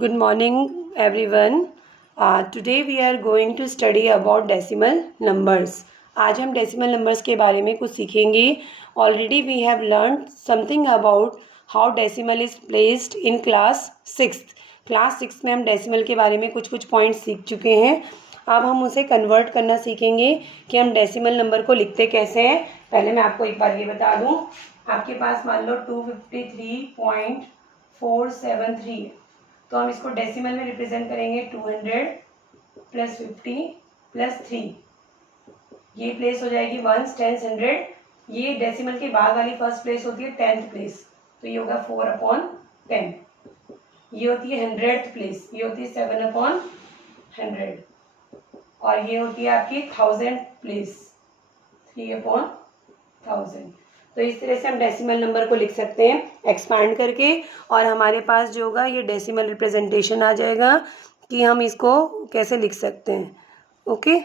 Good morning, everyone. Today we are going to study about decimal numbers. आज हम decimal numbers के बारे में कुछ सीखेंगे. Already we have learned something about how decimal is placed in class 6th. Class 6 में हम decimal के बारे में कुछ पॉइंट्स सीख चुके हैं. अब हम उसे कन्वर्ट करना सीखेंगे कि हम डेसिमल नंबर को लिखते कैसे हैं. पहले मैं आपको एक बार ये बता दूं. आपके पास मान लो 253.473 है, तो हम इसको डेसिमल में रिप्रेजेंट करेंगे 200 प्लस 50 प्लस 3. ये प्लेस हो जाएगी वंस, टेंस, 100. ये डेसिमल के बाद वाली फर्स्ट प्लेस होती है 10th प्लेस, तो ये होगा 4/10. ये होती है 100th प्लेस, ये होती है 7/100. और ये होती है आपकी 1000th प्लेस, 3/1000. तो इस तरह से हम डेसिमल नंबर को लिख सकते हैं एक्सपांड करके, और हमारे पास जो होगा ये डेसिमल रिप्रेजेंटेशन आ जाएगा कि हम इसको कैसे लिख सकते हैं. ओके.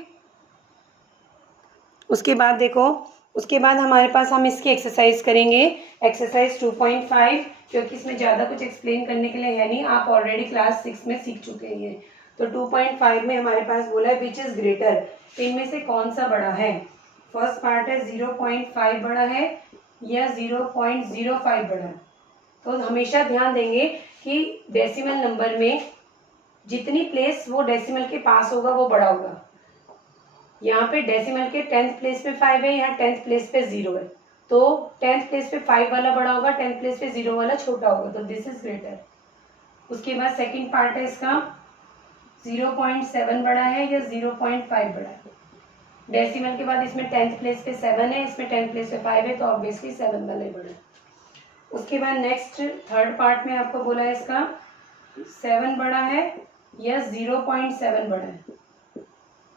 उसके बाद देखो, उसके बाद हमारे पास हम इसकी एक्सरसाइज करेंगे. एक्सरसाइज 2.5, क्योंकि इसमें ज़्यादा कुछ एक्सप्लेन करने के लिए है नहीं, आप ऑलरेडी क्लास 6 में सीख चुके हैं. तो 2.5 में हमारे पास बोला है विच इज़ ग्रेटर. इनमें से कौन सा बड़ा है. फर्स्ट पार्ट है 0.5 बड़ा है या 0.05 बड़ा है. तो हमेशा ध्यान देंगे कि डेसिमल नंबर में जितनी प्लेस वो डेसिमल के पास होगा वो बड़ा होगा. यहाँ पे डेसिमल के 10th प्लेस पे 5 है, यहाँ 10th प्लेस पे 0 है, तो 10th प्लेस पे 5 वाला बड़ा होगा, 10th प्लेस पे 0 वाला छोटा होगा, तो दिस इज ग्रेटर. उसके बाद सेकंड पार्ट है इसका 0.7 बड़ा है या 0.5 बड़ा है. डेसिमल के बाद इसमें 10th प्लेस पे 7 है, इसमें 10th प्लेस पे 5 है, तो ऑब्वियसली 7 वाला ही बड़ा है. उसके बाद नेक्स्ट थर्ड पार्ट में आपको बोला है इसका 7 बड़ा है या 0.7 बड़ा है.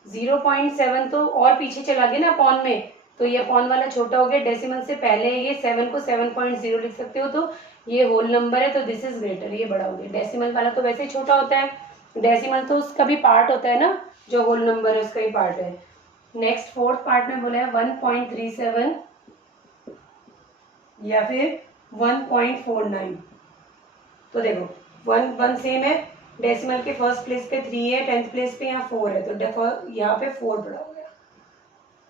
0.7 तो और पीछे चला गया ना अपॉन में, तो ये अपॉन वाला छोटा हो गया. डेसिमल से पहले ये 7 को 7.0 लिख सकते हो, तो ये होल नंबर है, तो दिस इज ग्रेटर, ये बड़ा हो गया. डेसिमल वाला तो वैसे ही छोटा होता है, डेसिमल तो उसका भी पार्ट होता है ना, जो होल नंबर है उसका ही पार्ट है. नेक्स्ट फोर्थ पार्ट में बोला है 1.37 या फिर 1.49. तो देखो 1 सेम है, डेसिमल के फर्स्ट प्लेस पे 3 है, 10th प्लेस पे यहाँ 4 है, तो यहाँ पे 4 बड़ा हो गया.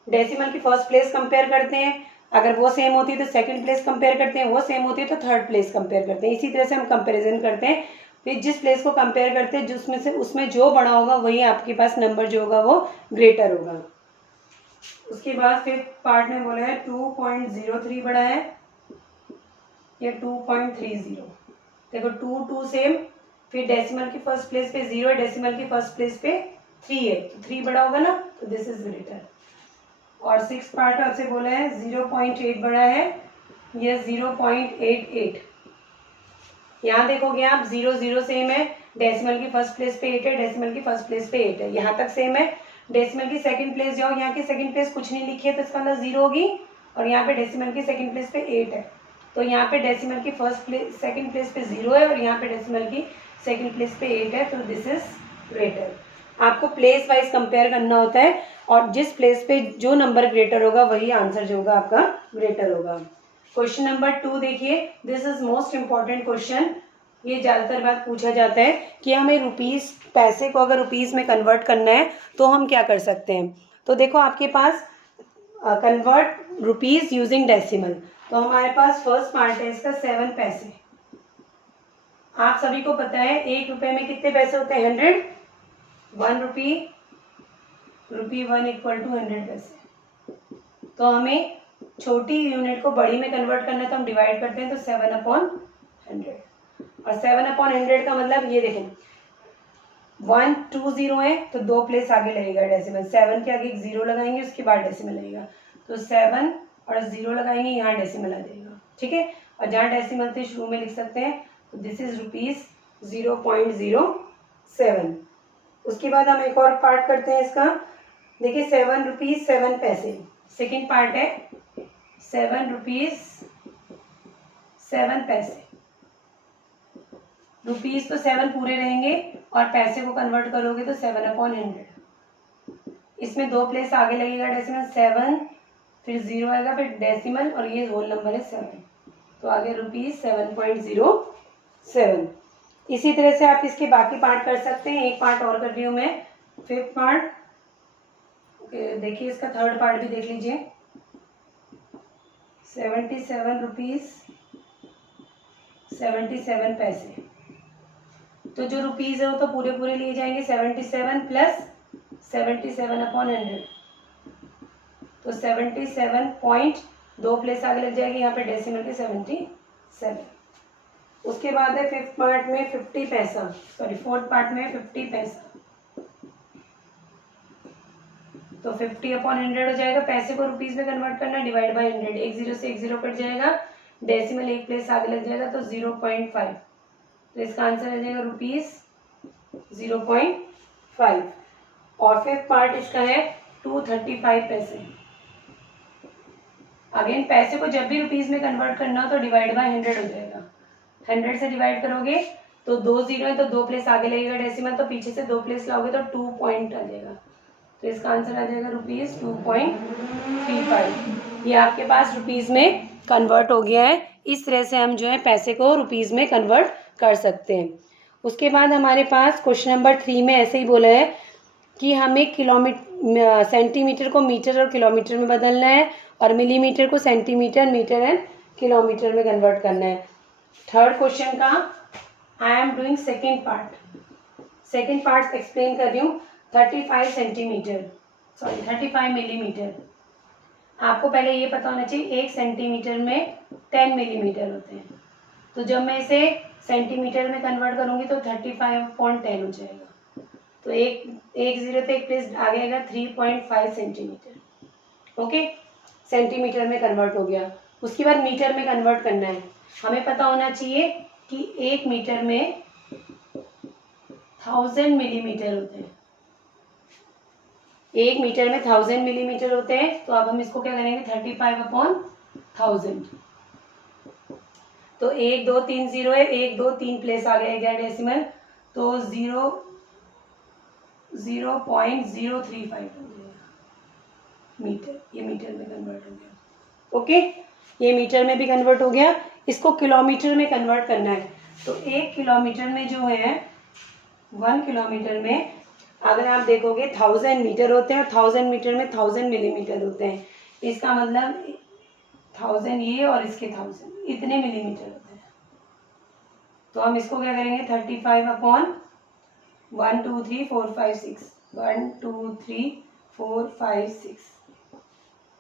डेसिमल की फर्स्ट प्लेस कंपेयर करते हैं, अगर वो सेम होती है तो सेकंड प्लेस कंपेयर करते हैं, वो सेम होती है तो थर्ड प्लेस कंपेयर करते हैं. इसी तरह से हम कंपैरिजन करते हैं. फिर जिस प्लेस को कंपेयर करते हैं जिसमें से उसमें जो बड़ा होगा वही आपके पास नंबर जो होगा वो ग्रेटर होगा. उसके बाद फिफ्थ पार्ट में बोला है 2.03 बड़ा है या 2.30. देखो 2 सेम, फिर डेसिमल की फर्स्ट प्लेस पे 0 है, डेसिमल की फर्स्ट प्लेस पे 3 है, तो 3 बड़ा होगा ना, तो दिस इज ग्रेटर. और सिक्स पार्ट आपसे बोला है 0.8 बड़ा है या 0.88. यहाँ देखोगे आप 0 सेम है, डेसिमल की फर्स्ट प्लेस पे 8 है, डेसिमल की फर्स्ट प्लेस पे 8 है, यहाँ तक सेम है. डेसिमल की सेकंड प्लेस जाओ, यहाँ की सेकंड प्लेस कुछ नहीं लिखी है तो इसका अंदर 0 होगी, और यहाँ पे डेसिमल की सेकंड प्लेस पे 8 है, तो यहाँ पे डेसिमल की फर्स्ट प्लेस सेकंड प्लेस पे 0 है, और यहाँ पे डेसिमल की सेकंड प्लेस पे 8 है, तो दिस इज ग्रेटर. आपको प्लेस वाइज कंपेयर करना होता है, और जिस प्लेस पे जो नंबर ग्रेटर होगा वही आंसर जो होगा आपका ग्रेटर होगा. क्वेश्चन नंबर 2 देखिए, this is most important question. ये ज़्यादातर बात पूछा जाता है कि हमें रुपीस, पैसे को अगर रुपीस में कन्वर्ट करना है तो हम क्या कर सकते हैं. तो देखो आपके पास कन्वर्ट रुपीस यूजिंग डेसिमल, तो हमारे पास फर्स्ट पार्ट है इसका 7 पैसे. आप सभी को पता है 1 रुपए में कितने पैसे होते हैं, 100. 1 रुपी 1 इक्वल टू 100 पैसे. तो हमें छोटी यूनिट को बड़ी में कन्वर्ट करना है, तो हम डिवाइड करते हैं, तो 7/100. और 7/100 का मतलब ये देखें 120 है, तो 2 प्लेस आगे लगेगा डेसिमल. 7 के आगे एक 0 लगाएंगे, उसके बाद डेसिमल लगेगा, तो 7 और 0 लगाएंगे, यहाँ डेसिमल आ जाएगा. ठीक है. और जहाँ डेसिमल थे शुरू में लिख सकते हैं, तो दिस इज ₹0.07. उसके बाद हम एक और पार्ट करते हैं इसका. देखिए 7 रुपीज 7 पैसे. सेकेंड पार्ट है 7 रुपीज 7 पैसे. रुपीज तो 7 पूरे रहेंगे, और पैसे को कन्वर्ट करोगे तो 7/100. इसमें 2 प्लेस आगे लगेगा डेसिमल, 7 फिर 0 आएगा, फिर डेसिमल, और ये होल नंबर है 7, तो आगे ₹7.07. इसी तरह से आप इसके बाकी पार्ट कर सकते हैं। एक पार्ट और कर रही हूँ मैं, 5th पार्ट। देखिए इसका 3rd पार्ट भी देख लीजिए। 77 रुपीज़ 77 पैसे। तो जो रुपीज़ है वो तो पूरे पूरे लिए जाएंगे, 77 प्लस 77 अपॉन 100, तो 77.2 प्लेस आगे लग जाएगी यहाँ पे डेसिमल के 77। उसके बाद है 5th पार्ट में 50 पैसा, सॉरी 4th पार्ट में 50 पैसा, तो 50 अपॉन 100 हो जाएगा। पैसे को रुपीज़ में कन्वर्ट करना, डिवाइड बाई 100, एक जीरो से एक जीरो कट जाएगा, डेसिमल एक प्लेस आगे लग जाएगा तो 0.5, तो इसका आंसर आ जाएगा रुपीज़ 0.5। और 5th पार्ट इसका है 235 पैसे। अगेन पैसे को जब भी रुपीज़ में कन्वर्ट करना हो तो डिवाइड बाय 100 हो जाएगा। 100 से डिवाइड करोगे तो 2 जीरो है तो 2 प्लेस आगे लगेगा डेसिमल, तो पीछे से 2 प्लेस लाओगे तो 2 पॉइंट आ जाएगा, तो इसका आंसर आ जाएगा रुपीज़ 2.35। ये आपके पास रुपीज़ में कन्वर्ट हो गया है। इस तरह से हम जो है पैसे को रुपीज़ में कन्वर्ट कर सकते हैं। उसके बाद हमारे पास क्वेश्चन नंबर 3 में ऐसे ही बोला है कि हमें सेंटीमीटर को मीटर और किलोमीटर में बदलना है और मिलीमीटर को सेंटीमीटर, मीटर एंड किलोमीटर में कन्वर्ट करना है। 3rd क्वेश्चन का I am doing second part explain कर रही हूँ। 35 सेंटीमीटर, सॉरी 35 मिलीमीटर। आपको पहले ये पता होना चाहिए 1 सेंटीमीटर में 10 मिलीमीटर होते हैं, तो जब मैं इसे सेंटीमीटर में कन्वर्ट करूँगी तो 35/10 हो जाएगा, तो एक जीरो तो एक प्लेस आ गएगा 3.5 सेंटीमीटर। ओके, सेंटीमीटर में कन्वर्ट हो गया। उसके बाद मीटर में कन्वर्ट करना है। हमें पता होना चाहिए कि 1 मीटर में 1000 मिलीमीटर होते हैं। 1 मीटर में 1000 मिलीमीटर होते हैं, तो अब हम इसको क्या करेंगे 35/1000। तो 1 2 3 जीरो है, 1 2 3 प्लेस आ गया डेसिमल, तो 0.035 हो गया मीटर। ये मीटर में कन्वर्ट हो गया। ओके, ये मीटर में भी कन्वर्ट हो गया। इसको किलोमीटर में कन्वर्ट करना है, तो 1 किलोमीटर में जो है 1 किलोमीटर में अगर आप देखोगे 1000 मीटर होते हैं और 1000 मीटर में 1000 मिलीमीटर होते हैं। इसका मतलब 1000 ये और इसके 1000 इतने मिलीमीटर होते हैं। तो हम इसको क्या करेंगे 35/1 2 3 4 5 6 1 2 3 4 5 6।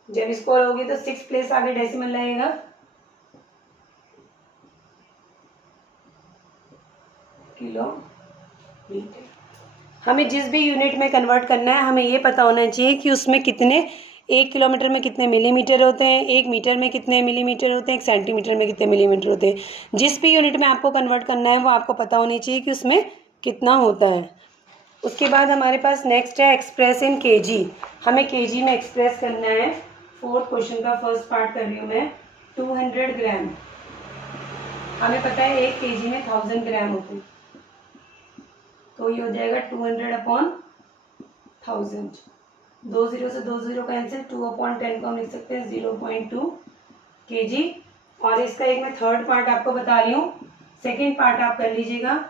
जब इसको लोगे तो 6 प्लेस आगे डेसिमल लगेगा, किलोमीटर। हमें जिस भी यूनिट में कन्वर्ट करना है हमें ये पता होना चाहिए कि उसमें कितने, 1 किलोमीटर में कितने मिलीमीटर होते हैं, 1 मीटर में कितने मिलीमीटर होते हैं, 1 सेंटीमीटर में कितने मिलीमीटर होते हैं। जिस भी यूनिट में आपको कन्वर्ट करना है वो आपको पता होनी चाहिए कि उसमें कितना होता है। उसके बाद हमारे पास नेक्स्ट है एक्सप्रेस इन केजी। हमें केजी में एक्सप्रेस करना है। 4th क्वेश्चन का 1st पार्ट कर रही हूँ मैं। 200 ग्राम, हमें पता है 1 केजी में 1000 ग्राम होते हैं, तो ये हो जाएगा 200/1000। 2 जीरो से 2 जीरो कैंसिल, 2/10 को हम लिख सकते हैं 0.2 kg। और इसका एक मैं 3rd पार्ट आपको बता रही हूँ, 2nd पार्ट आप कर लीजिएगा।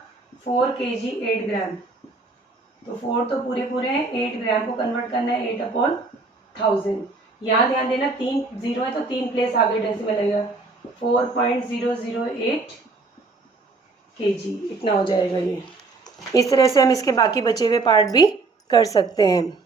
4 kg 8 ग्राम, तो 4 तो पूरे पूरे हैं, 8 ग्राम को कन्वर्ट करना है 8/1000। यहाँ ध्यान देना 3 जीरो है तो 3 प्लेस आगे डेसिमल लगेगा, 4.008 kg इतना हो जाएगा ये। इस तरह से हम इसके बाकी बचे हुए पार्ट भी कर सकते हैं।